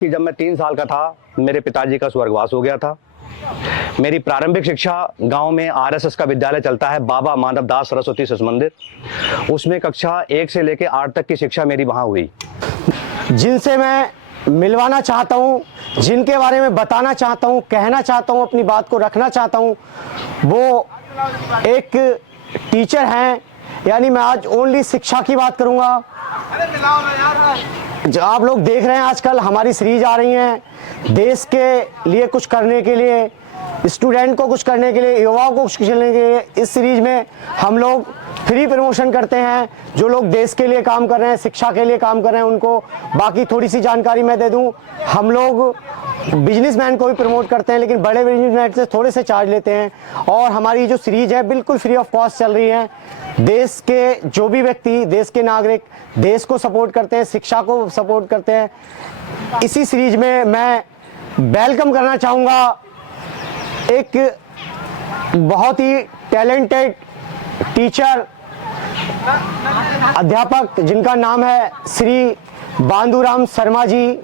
कि जब मैं 3 साल का था, मेरे पिताजी का स्वर्गवास हो गया था। मेरी प्रारंभिक शिक्षा गांव में आरएसएस का विद्यालय चलता है, बाबा माधवदास सरस्वती शिशु मंदिर। उसमें कक्षा 1 से लेकर 8 तक की शिक्षा मेरी वहां हुई। जिनसे मैं मिलवाना चाहता हूँ, जिनके बारे में बताना चाहता हूँ, कहना चाहता हूँ, अपनी बात को रखना चाहता हूँ, वो एक टीचर हैं। यानी मैं आज ओनली शिक्षा की बात करूँगा। जो आप लोग देख रहे हैं आजकल हमारी सीरीज आ रही हैं देश के लिए कुछ करने के लिए, स्टूडेंट को कुछ करने के लिए, युवाओं को कुछ करने के लिए। इस सीरीज में हम लोग फ्री प्रमोशन करते हैं। जो लोग देश के लिए काम कर रहे हैं, शिक्षा के लिए काम कर रहे हैं, उनको बाकी थोड़ी सी जानकारी मैं दे दूं। हम लोग बिजनेसमैन को भी प्रमोट करते हैं, लेकिन बड़े बिजनेसमैन से थोड़े से चार्ज लेते हैं। और हमारी जो सीरीज है बिल्कुल फ्री ऑफ कॉस्ट चल रही है। देश के जो भी व्यक्ति, देश के नागरिक देश को सपोर्ट करते हैं, शिक्षा को सपोर्ट करते हैं, इसी सीरीज में मैं वेलकम करना चाहूँगा एक बहुत ही टैलेंटेड टीचर, अध्यापक, जिनका नाम है श्री बांदूराम शर्मा जी।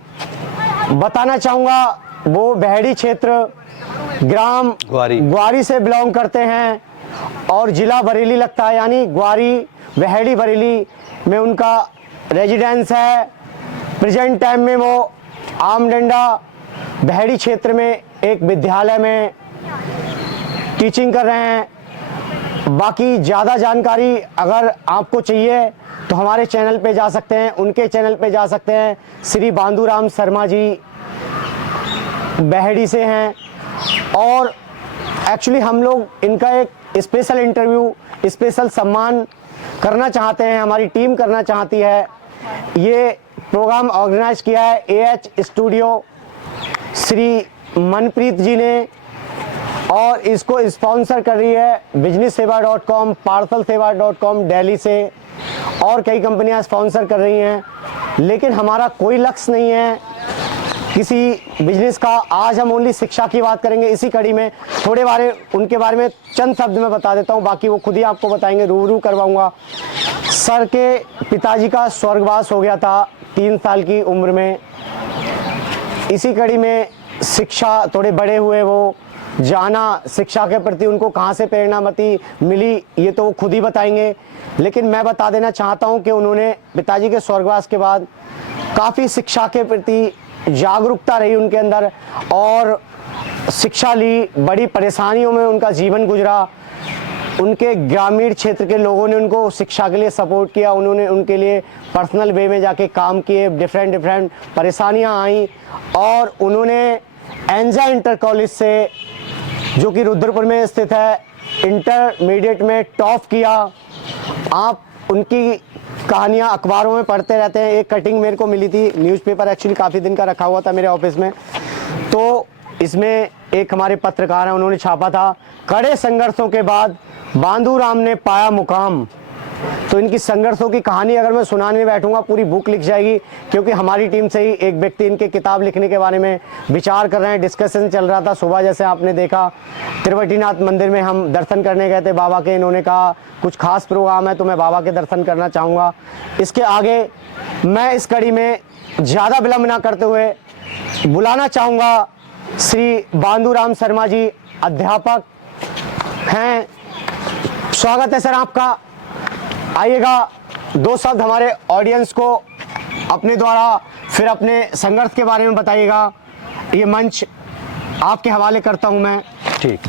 बताना चाहूँगा वो बहेड़ी क्षेत्र, ग्राम ग्वारी से बिलोंग करते हैं और ज़िला बरेली लगता है, यानी ग्वारी बहेड़ी बरेली में उनका रेजिडेंस है। प्रेजेंट टाइम में वो आमडंडा बहेड़ी क्षेत्र में एक विद्यालय में टीचिंग कर रहे हैं। बाकी ज़्यादा जानकारी अगर आपको चाहिए तो हमारे चैनल पे जा सकते हैं, उनके चैनल पे जा सकते हैं। श्री बांदूराम शर्मा जी बहेड़ी से हैं और एक्चुअली हम लोग इनका एक स्पेशल इंटरव्यू, स्पेशल सम्मान करना चाहते हैं, हमारी टीम करना चाहती है। ये प्रोग्राम ऑर्गेनाइज किया है AH स्टूडियो श्री मनप्रीत जी ने, और इसको स्पॉन्सर कर रही है businesssewa.com, parcelsewa.com दिल्ली से, और कई कंपनियां स्पॉन्सर कर रही हैं। लेकिन हमारा कोई लक्ष्य नहीं है किसी बिजनेस का। आज हम ओनली शिक्षा की बात करेंगे। इसी कड़ी में उनके बारे में चंद शब्द में बता देता हूं, बाकी वो खुद ही आपको बताएंगे, रूबरू करवाऊंगा। सर के पिताजी का स्वर्गवास हो गया था 3 साल की उम्र में। इसी कड़ी में शिक्षा थोड़े बड़े हुए, वो जाना शिक्षा के प्रति उनको कहाँ से प्रेरणामती मिली ये तो वो खुद ही बताएंगे। लेकिन मैं बता देना चाहता हूँ कि उन्होंने पिताजी के स्वर्गवास के बाद काफ़ी शिक्षा के प्रति जागरूकता रही उनके अंदर और शिक्षा ली। बड़ी परेशानियों में उनका जीवन गुजरा। उनके ग्रामीण क्षेत्र के लोगों ने उनको शिक्षा के लिए सपोर्ट किया। उन्होंने उनके लिए पर्सनल वे में जाके काम किए। डिफरेंट परेशानियां आई और उन्होंने एंजा इंटर कॉलेज से, जो कि रुद्रपुर में स्थित है, इंटरमीडिएट में टॉप किया। आप उनकी कहानियाँ अखबारों में पढ़ते रहते हैं। एक कटिंग मेरे को मिली थी, न्यूज़पेपर एक्चुअली काफ़ी दिन का रखा हुआ था मेरे ऑफिस में, तो इसमें एक हमारे पत्रकार हैं, उन्होंने छापा था, कड़े संघर्षों के बाद बांदूराम ने पाया मुकाम। तो इनकी संघर्षों की कहानी अगर मैं सुनाने बैठूंगा पूरी बुक लिख जाएगी, क्योंकि हमारी टीम से ही एक व्यक्ति इनके किताब लिखने के बारे में विचार कर रहे हैं। डिस्कशन चल रहा था सुबह, जैसे आपने देखा तिरुपतिनाथ मंदिर में हम दर्शन करने गए थे बाबा के। इन्होंने कहा कुछ खास प्रोग्राम है तो मैं बाबा के दर्शन करना चाहूँगा। इसके आगे मैं इस कड़ी में ज़्यादा विलम्ब ना करते हुए बुलाना चाहूँगा श्री बांदूराम शर्मा जी, अध्यापक हैं। स्वागत है सर आपका। आइएगा, 2 शब्द हमारे ऑडियंस को अपने द्वारा, फिर अपने संघर्ष के बारे में बताइएगा। ये मंच आपके हवाले करता हूं मैं। ठीक,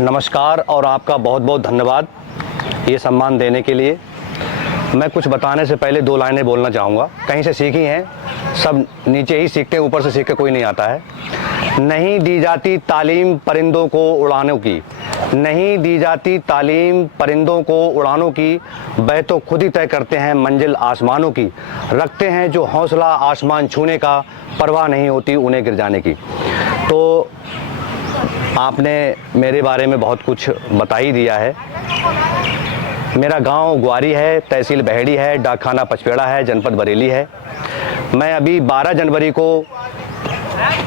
नमस्कार और आपका बहुत बहुत धन्यवाद ये सम्मान देने के लिए। मैं कुछ बताने से पहले 2 लाइनें बोलना चाहूँगा, कहीं से सीखी हैं। सब नीचे ही सीखते हैं, ऊपर से सीख के कोई नहीं आता है। नहीं दी जाती तालीम परिंदों को उड़ानों की, नहीं दी जाती तालीम परिंदों को उड़ानों की, वह तो खुद ही तय करते हैं मंजिल आसमानों की। रखते हैं जो हौसला आसमान छूने का, परवाह नहीं होती उन्हें गिर जाने की। तो आपने मेरे बारे में बहुत कुछ बता ही दिया है। मेरा गांव ग्वारी है, तहसील बहेड़ी है, डाकखाना पचपेड़ा है, जनपद बरेली है। मैं अभी 12 जनवरी को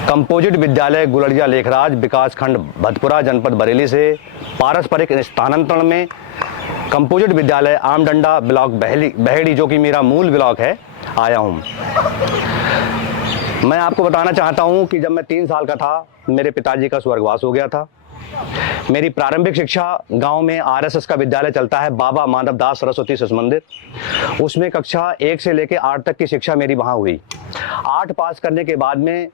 कंपोजिट विद्यालय गुलड़िया लेखराज, विकास खंड भदपुरा, जनपद बरेली से पारस्परिक स्थानांतरण में कंपोजिट विद्यालय आमडंडा ब्लॉक बहेड़ी, जो कि मेरा मूल ब्लॉक है, आया हूँ। मैं आपको बताना चाहता हूं कि जब मैं 3 साल का था मेरे पिताजी का स्वर्गवास हो गया था। मेरी प्रारंभिक शिक्षा गांव में आरएसएस का विद्यालय चलता है, बाबा माधव दास सरस्वती शिशु मंदिर। उसमें कक्षा 1 से लेकर 8 तक की शिक्षा मेरी वहां हुई। 8 पास करने के बाद में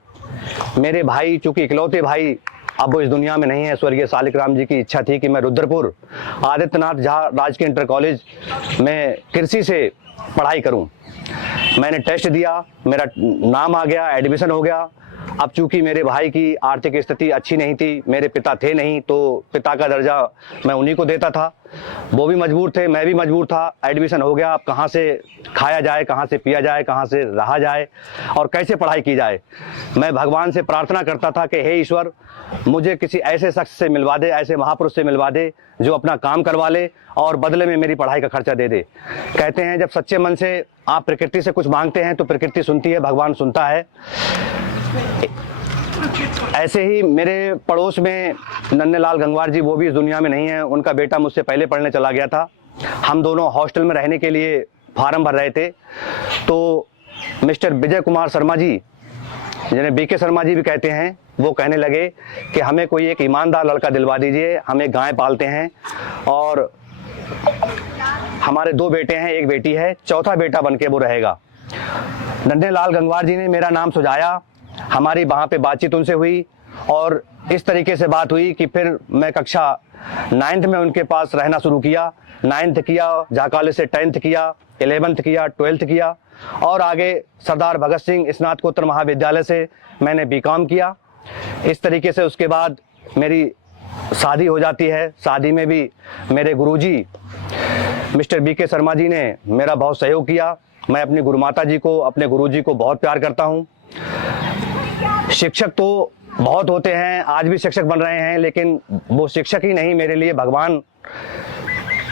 मेरे भाई, चूंकि इकलौते भाई अब वो इस दुनिया में नहीं है, स्वर्गीय सालिक राम जी की इच्छा थी कि मैं रुद्रपुर आदित्यनाथ झा राजकीय इंटर कॉलेज में कृषि से पढ़ाई करूं। मैंने टेस्ट दिया, मेरा नाम आ गया, एडमिशन हो गया। अब चूंकि मेरे भाई की आर्थिक स्थिति अच्छी नहीं थी, मेरे पिता थे नहीं, तो पिता का दर्जा मैं उन्हीं को देता था। वो भी मजबूर थे, मैं भी मजबूर था। एडमिशन हो गया, अब कहाँ से खाया जाए, कहाँ से पिया जाए, कहाँ से रहा जाए और कैसे पढ़ाई की जाए। मैं भगवान से प्रार्थना करता था कि हे ईश्वर, मुझे किसी ऐसे शख्स से मिलवा दे, ऐसे महापुरुष से मिलवा दे जो अपना काम करवा ले और बदले में मेरी पढ़ाई का खर्चा दे दे। कहते हैं जब सच्चे मन से आप प्रकृति से कुछ मांगते हैं तो प्रकृति सुनती है, भगवान सुनता है। ऐसे ही मेरे पड़ोस में नन्हेलाल गंगवार जी, वो भी इस दुनिया में नहीं है, उनका बेटा मुझसे पहले पढ़ने चला गया था। हम दोनों हॉस्टल में रहने के लिए फार्म भर रहे थे, तो मिस्टर विजय कुमार शर्मा जी, जिन्हें बीके शर्मा जी भी कहते हैं, वो कहने लगे कि हमें कोई एक ईमानदार लड़का दिलवा दीजिए, हम एक गाय पालते हैं और हमारे 2 बेटे हैं, 1 बेटी है, चौथा बेटा बनके वो रहेगा। नन्हेलाल गंगवार जी ने मेरा नाम सुझाया, हमारी वहाँ पे बातचीत उनसे हुई और इस तरीके से बात हुई कि फिर मैं कक्षा 9th में उनके पास रहना शुरू किया। 9th किया, झा कॉलेज से 10th किया, 11th किया, 12th किया और आगे सरदार भगत सिंह स्नातकोत्तर महाविद्यालय से मैंने बीकॉम किया। इस तरीके से उसके बाद मेरी शादी हो जाती है। शादी में भी मेरे गुरुजी मिस्टर बीके शर्मा जी ने मेरा बहुत सहयोग किया। मैं अपनी गुरुमाता जी को, अपने गुरुजी को बहुत प्यार करता हूँ। शिक्षक तो बहुत होते हैं, आज भी शिक्षक बन रहे हैं, लेकिन वो शिक्षक ही नहीं, मेरे लिए भगवान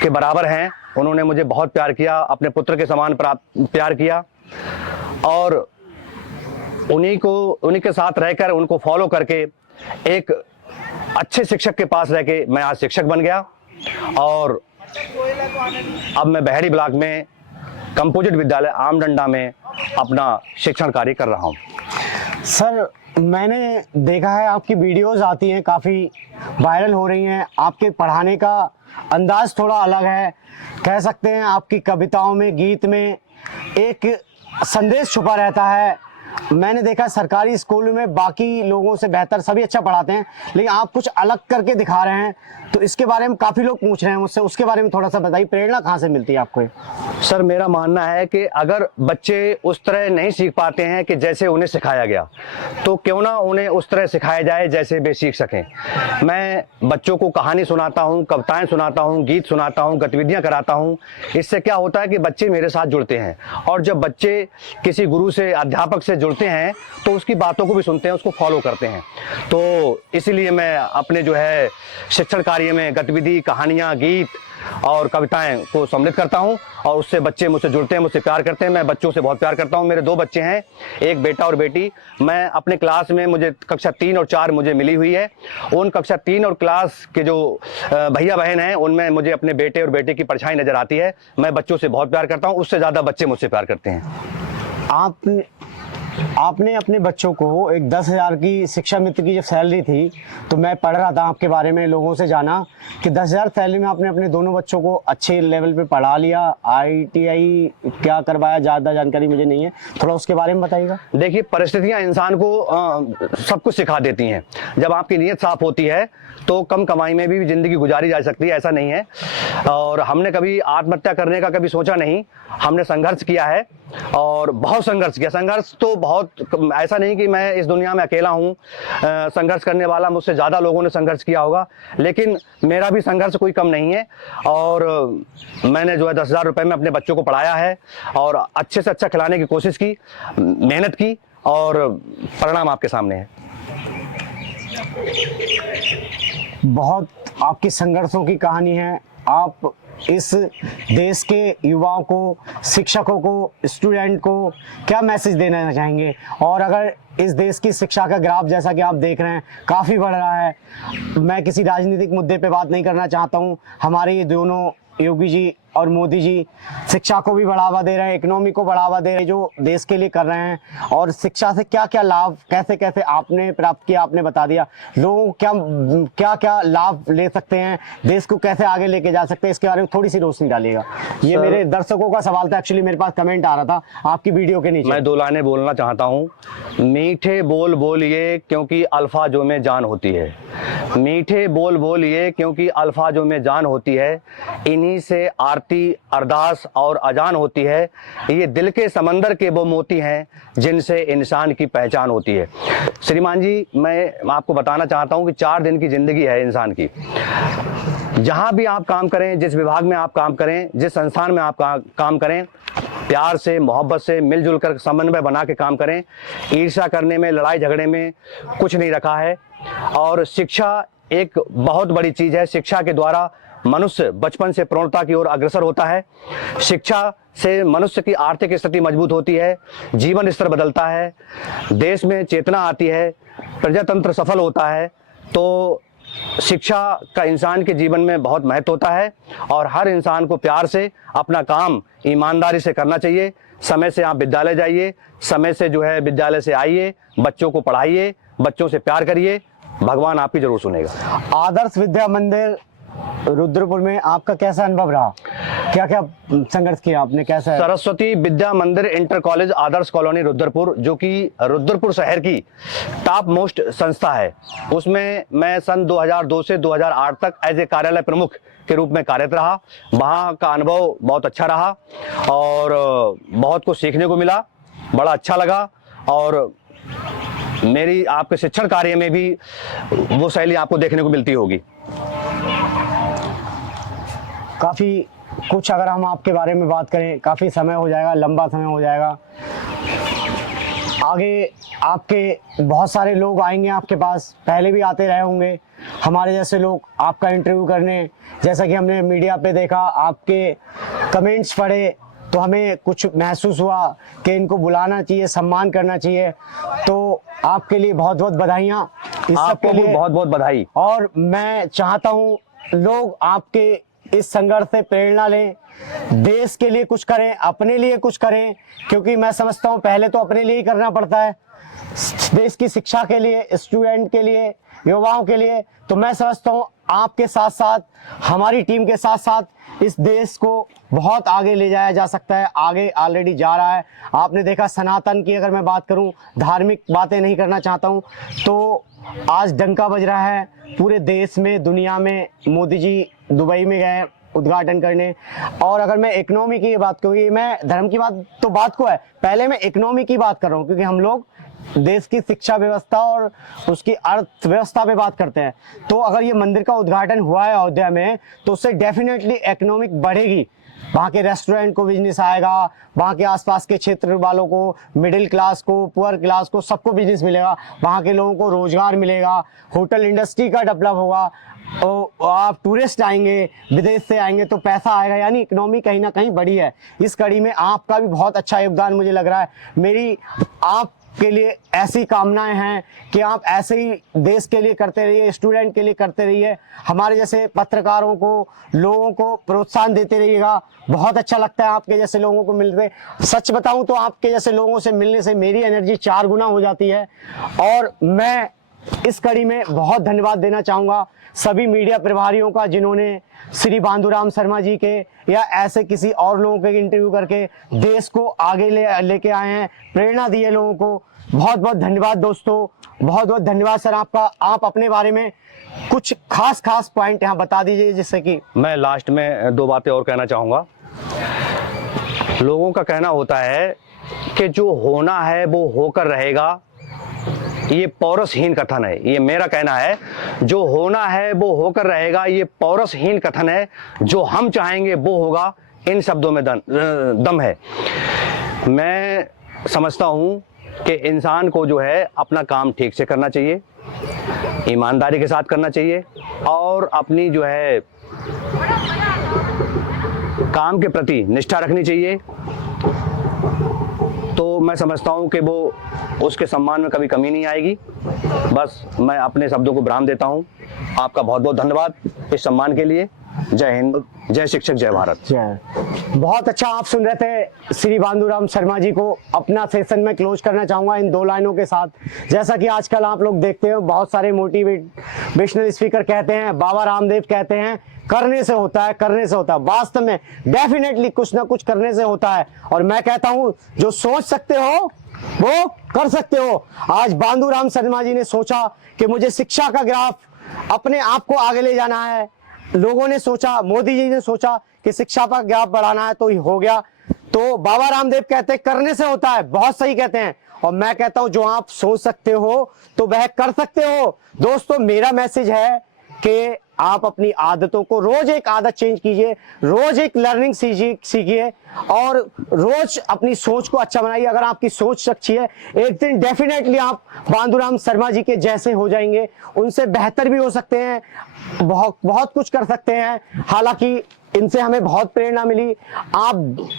के बराबर हैं। उन्होंने मुझे बहुत प्यार किया, अपने पुत्र के समान प्यार किया और उन्हीं के साथ रहकर, उनको फॉलो करके एक अच्छे शिक्षक के पास रह के मैं आज शिक्षक बन गया और अब मैं बहेड़ी ब्लॉक में कंपोजिट विद्यालय आमडंडा में अपना शिक्षण कार्य कर रहा हूँ। सर, मैंने देखा है आपकी वीडियोस आती हैं, काफ़ी वायरल हो रही हैं। आपके पढ़ाने का अंदाज थोड़ा अलग है, कह सकते हैं आपकी कविताओं में, गीत में एक संदेश छुपा रहता है। मैंने देखा सरकारी स्कूल में बाकी लोगों से बेहतर सभी अच्छा पढ़ाते हैं, लेकिन आप कुछ अलग करके दिखा रहे हैं, तो इसके बारे में काफ़ी लोग पूछ रहे हैं मुझसे, उसके बारे में थोड़ा सा बताइए, प्रेरणा कहाँ से मिलती है आपको? सर, मेरा मानना है कि अगर बच्चे उस तरह नहीं सीख पाते हैं कि जैसे उन्हें सिखाया गया, तो क्यों ना उन्हें उस तरह सिखाया जाए जैसे वे सीख सकें। मैं बच्चों को कहानी सुनाता हूँ, कविताएं सुनाता हूँ, गीत सुनाता हूँ, गतिविधियाँ कराता हूँ। इससे क्या होता है कि बच्चे मेरे साथ जुड़ते हैं और जब बच्चे किसी गुरु से, अध्यापक से जुड़ते हैं तो उसकी बातों को भी सुनते हैं, उसको फॉलो करते हैं। तो इसीलिए मैं अपने जो है शिक्षण कार्य में गतिविधि, कहानियाँ, गीत और कविताएं को सम्मिलित करता हूं और उससे बच्चे मुझसे जुड़ते हैं, मुझसे प्यार करते हैं। मैं बच्चों से बहुत प्यार करता हूं। मेरे 2 बच्चे हैं, एक बेटा और बेटी। मैं अपने क्लास में, मुझे कक्षा 3 और 4 मुझे मिली हुई है। उन कक्षा 3 और क्लास के जो भैया बहन हैं, उनमें मुझे अपने बेटे और बेटी की परछाई नजर आती है। मैं बच्चों से बहुत प्यार करता हूँ, उससे ज़्यादा बच्चे मुझसे प्यार करते हैं। आपने अपने बच्चों को एक 10,000 की शिक्षा मित्र की जब सैलरी थी, तो मैं पढ़ रहा था आपके बारे में, लोगों से जाना कि 10,000 सैलरी में आपने अपने दोनों बच्चों को अच्छे लेवल पे पढ़ा लिया। ITI क्या करवाया, ज़्यादा जानकारी मुझे नहीं है, थोड़ा उसके बारे में बताइएगा। देखिए, परिस्थितियां इंसान को सब कुछ सिखा देती हैं। जब आपकी नीयत साफ होती है तो कम कमाई में भी ज़िंदगी गुजारी जा सकती है, ऐसा नहीं है। और हमने कभी आत्महत्या करने का कभी सोचा नहीं, हमने संघर्ष किया है और बहुत संघर्ष किया। संघर्ष तो बहुत, ऐसा नहीं कि मैं इस दुनिया में अकेला हूँ, संघर्ष करने वाला मुझसे ज़्यादा लोगों ने संघर्ष किया होगा, लेकिन मेरा भी संघर्ष कोई कम नहीं है। और मैंने जो है 10,000 रुपये में अपने बच्चों को पढ़ाया है और अच्छे से अच्छा खिलाने की कोशिश की, मेहनत की और परिणाम आपके सामने है। बहुत आपकी संघर्षों की कहानी है। आप इस देश के युवाओं को, शिक्षकों को, स्टूडेंट को क्या मैसेज देना चाहेंगे? और अगर इस देश की शिक्षा का ग्राफ, जैसा कि आप देख रहे हैं, काफ़ी बढ़ रहा है। मैं किसी राजनीतिक मुद्दे पे बात नहीं करना चाहता हूँ। हमारे ये दोनों योगी जी और मोदी जी शिक्षा को भी बढ़ावा दे रहे हैं, इकोनॉमी को बढ़ावा दे रहे हैं, जो देश के लिए कर रहे हैं। और शिक्षा से क्या क्या लाभ कैसे कैसे आपने प्राप्त किया, आपने बता दिया। लोगों को क्या क्या लाभ ले सकते हैं, देश को कैसे आगे लेके जा सकते हैं, इसके बारे में थोड़ी सी रोशनी डालिएगा। ये मेरे दर्शकों का सवाल था, एक्चुअली मेरे पास कमेंट आ रहा था आपकी वीडियो के नीचे। मैं 2 लाइनें बोलना चाहता हूँ। मीठे बोल बोलिए क्योंकि अल्फाजों में जान होती है। मीठे बोल बोलिए क्योंकि अल्फाजों में जान होती है। इन्हीं से आरती, अरदास और अजान होती है। ये दिल के समंदर के वो मोती हैं जिनसे इंसान की पहचान होती है। श्रीमान जी, मैं आपको बताना चाहता हूँ कि 4 दिन की ज़िंदगी है इंसान की। जहाँ भी आप काम करें, जिस विभाग में आप काम करें, जिस संस्थान में आप काम करें, प्यार से, मोहब्बत से, मिलजुल कर समन्वय बना के काम करें। ईर्ष्या करने में, लड़ाई झगड़े में कुछ नहीं रखा है। और शिक्षा एक बहुत बड़ी चीज़ है। शिक्षा के द्वारा मनुष्य बचपन से प्रौढ़ता की ओर अग्रसर होता है। शिक्षा से मनुष्य की आर्थिक स्थिति मजबूत होती है, जीवन स्तर बदलता है, देश में चेतना आती है, प्रजातंत्र सफल होता है। तो शिक्षा का इंसान के जीवन में बहुत महत्व होता है और हर इंसान को प्यार से अपना काम ईमानदारी से करना चाहिए। समय से आप विद्यालय जाइए, समय से जो है विद्यालय से आइए, बच्चों को पढ़ाइए, बच्चों से प्यार करिए, भगवान आपकी जरूर सुनेगा। आदर्श विद्या मंदिर रुद्रपुर में आपका कैसा अनुभव रहा? क्या क्या संघर्ष किया आपने, कैसा? सरस्वती विद्या मंदिर इंटर कॉलेज आदर्श कॉलोनी रुद्रपुर, जो कि रुद्रपुर शहर की टॉप मोस्ट संस्था है, उसमें मैं सन 2002 से 2008 तक एज ए कार्यालय प्रमुख के रूप में कार्यरत रहा। वहाँ का अनुभव बहुत अच्छा रहा और बहुत कुछ सीखने को मिला, बड़ा अच्छा लगा। और मेरी आपके शिक्षण कार्य में भी वो शैली आपको देखने को मिलती होगी। काफ़ी कुछ अगर हम आपके बारे में बात करें, काफ़ी समय हो जाएगा, लंबा समय हो जाएगा। आगे आपके बहुत सारे लोग आएंगे आपके पास, पहले भी आते रहे होंगे हमारे जैसे लोग आपका इंटरव्यू करने। जैसा कि हमने मीडिया पे देखा, आपके कमेंट्स पढ़े, तो हमें कुछ महसूस हुआ कि इनको बुलाना चाहिए, सम्मान करना चाहिए। तो आपके लिए बहुत बहुत बधाइयाँ, इस सब के लिए बहुत बहुत बधाई। और मैं चाहता हूँ लोग आपके इस संघर्ष से प्रेरणा लें, देश के लिए कुछ करें, अपने लिए कुछ करें, क्योंकि मैं समझता हूँ पहले तो अपने लिए ही करना पड़ता है, देश की शिक्षा के लिए, स्टूडेंट के लिए, युवाओं के लिए। तो मैं समझता हूँ आपके साथ साथ, हमारी टीम के साथ साथ इस देश को बहुत आगे ले जाया जा सकता है, आगे ऑलरेडी जा रहा है। आपने देखा सनातन की, अगर मैं बात करूं, धार्मिक बातें नहीं करना चाहता हूं, तो आज डंका बज रहा है पूरे देश में, दुनिया में। मोदी जी दुबई में गए उद्घाटन करने। और अगर मैं इकोनॉमी की बात करूँ, मैं धर्म की बात तो बात को है, पहले मैं इकोनॉमी की बात कर रहा हूँ, क्योंकि हम लोग देश की शिक्षा व्यवस्था और उसकी अर्थव्यवस्था पे बात करते हैं। तो अगर ये मंदिर का उद्घाटन हुआ है अयोध्या में, तो उससे डेफिनेटली इकोनॉमिक बढ़ेगी। वहाँ के रेस्टोरेंट को बिजनेस आएगा, वहाँ के आसपास के क्षेत्र वालों को, मिडिल क्लास को, पुअर क्लास को, सबको बिजनेस मिलेगा। वहाँ के लोगों को रोजगार मिलेगा, होटल इंडस्ट्री का डेवलप होगा, और आप टूरिस्ट आएंगे, विदेश से आएंगे तो पैसा आएगा, यानी इकोनॉमी कहीं ना कहीं बढ़ी है। इस कड़ी में आपका भी बहुत अच्छा योगदान मुझे लग रहा है। मेरी आपके लिए ऐसी कामनाएं हैं कि आप ऐसे ही देश के लिए करते रहिए, स्टूडेंट के लिए करते रहिए, हमारे जैसे पत्रकारों को, लोगों को प्रोत्साहन देते रहिएगा। बहुत अच्छा लगता है आपके जैसे लोगों को मिलते। सच बताऊं तो आपके जैसे लोगों से मिलने से मेरी एनर्जी 4 गुना हो जाती है। और मैं इस कड़ी में बहुत धन्यवाद देना चाहूँगा सभी मीडिया प्रभारियों का, जिन्होंने श्री बांधुराम शर्मा जी के या ऐसे किसी और लोगों के इंटरव्यू करके देश को आगे लेके आए हैं, प्रेरणा दी है लोगों को। बहुत बहुत धन्यवाद दोस्तों, बहुत बहुत धन्यवाद सर आपका। आप अपने बारे में कुछ खास पॉइंट यहाँ बता दीजिए, जिससे कि मैं लास्ट में 2 बातें और कहना चाहूँगा। लोगों का कहना होता है कि जो होना है वो होकर रहेगा, ये पौरसहीन कथन है। ये मेरा कहना है, जो होना है वो होकर रहेगा, ये पौरसहीन कथन है। जो हम चाहेंगे वो होगा, इन शब्दों में दम है। मैं समझता हूँ कि इंसान को जो है अपना काम ठीक से करना चाहिए, ईमानदारी के साथ करना चाहिए, और अपनी जो है काम के प्रति निष्ठा रखनी चाहिए। तो मैं समझता हूँ कि वो उसके सम्मान में कभी कमी नहीं आएगी। बस मैं अपने शब्दों को विराम देता हूँ। आपका बहुत बहुत धन्यवाद इस सम्मान के लिए। जय हिंद, जय शिक्षक, जय भारत। बहुत अच्छा आप सुन रहे थे श्री बांदूराम शर्मा जी को। अपना सेशन में क्लोज करना चाहूंगा इन 2 लाइनों के साथ। जैसा कि आजकल आप लोग देखते हो, बहुत सारे मोटिवेशनल स्पीकर कहते हैं, बाबा रामदेव कहते हैं, करने से होता है, करने से होता है। वास्तव में डेफिनेटली कुछ ना कुछ करने से होता है। और मैं कहता हूं, जो सोच सकते हो वो कर सकते हो। आज बांदूराम शर्मा जी ने सोचा कि मुझे शिक्षा का ग्राफ अपने आप को आगे ले जाना है। लोगों ने सोचा, मोदी जी ने सोचा कि शिक्षा का ग्राफ बढ़ाना है, तो ये हो गया। तो बाबा रामदेव कहते हैं करने से होता है, बहुत सही कहते हैं। और मैं कहता हूं, जो आप सोच सकते हो तो वह कर सकते हो। दोस्तों, मेरा मैसेज है कि आप अपनी आदतों को, रोज एक आदत चेंज कीजिए, रोज एक लर्निंग सीखिए और रोज अपनी सोच को अच्छा बनाइए। अगर आपकी सोच अच्छी है, एक दिन डेफिनेटली आप बांदूराम शर्मा जी के जैसे हो जाएंगे, उनसे बेहतर भी हो सकते हैं, बहुत कुछ कर सकते हैं। हालांकि इनसे हमें बहुत प्रेरणा मिली। आप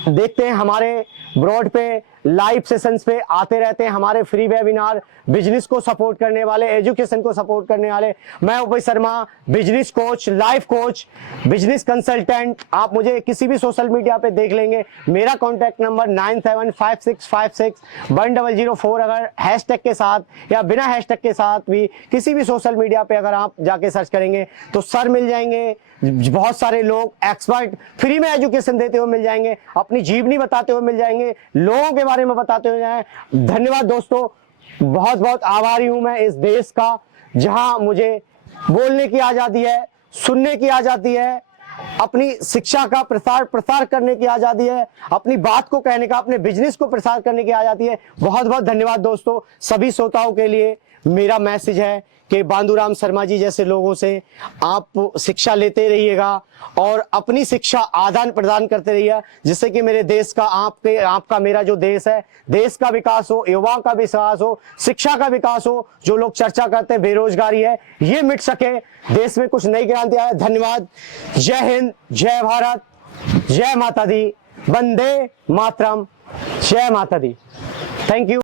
देखते हैं हमारे ब्रॉड पे लाइव सेशंस पे आते रहते हैं, हमारे फ्री वेबिनार, बिजनेस को सपोर्ट करने वाले, एजुकेशन को सपोर्ट करने वाले। मैं Upesh Sharma, business coach, life coach, business consultant. आप मुझे किसी भी सोशल मीडिया पे देख लेंगे। मेरा कॉन्टैक्ट नंबर 9756561004। अगर हैशटैग के साथ या बिना हैशटैग के साथ भी किसी भी सोशल मीडिया पे अगर आप जाके सर्च करेंगे तो सर मिल जाएंगे। बहुत सारे लोग एक्सपर्ट फ्री में एजुकेशन देते हुए मिल जाएंगे, अपनी जीवनी बताते हुए मिल जाएंगे, लोगों के बारे में बताते हुए जाएं। धन्यवाद दोस्तों, बहुत बहुत आभारी हूं मैं इस देश का, जहां मुझे बोलने की आजादी है, सुनने की आजादी है, अपनी शिक्षा का प्रसार करने की आजादी है, अपनी बात को कहने का, अपने बिजनेस को प्रसार करने की आजादी है। बहुत बहुत धन्यवाद दोस्तों। सभी श्रोताओं के लिए मेरा मैसेज है कि बांदूराम शर्मा जी जैसे लोगों से आप शिक्षा लेते रहिएगा और अपनी शिक्षा आदान प्रदान करते रहिए, जिससे कि मेरे देश का, आपका मेरा जो देश है, देश का विकास हो, युवाओं का विकास हो, शिक्षा का विकास हो। जो लोग चर्चा करते हैं बेरोजगारी है, ये मिट सके, देश में कुछ नई क्रांति आए। धन्यवाद। जय हिंद, जय भारत, जय माता दी, वंदे मातरम, जय माता दी। Thank you.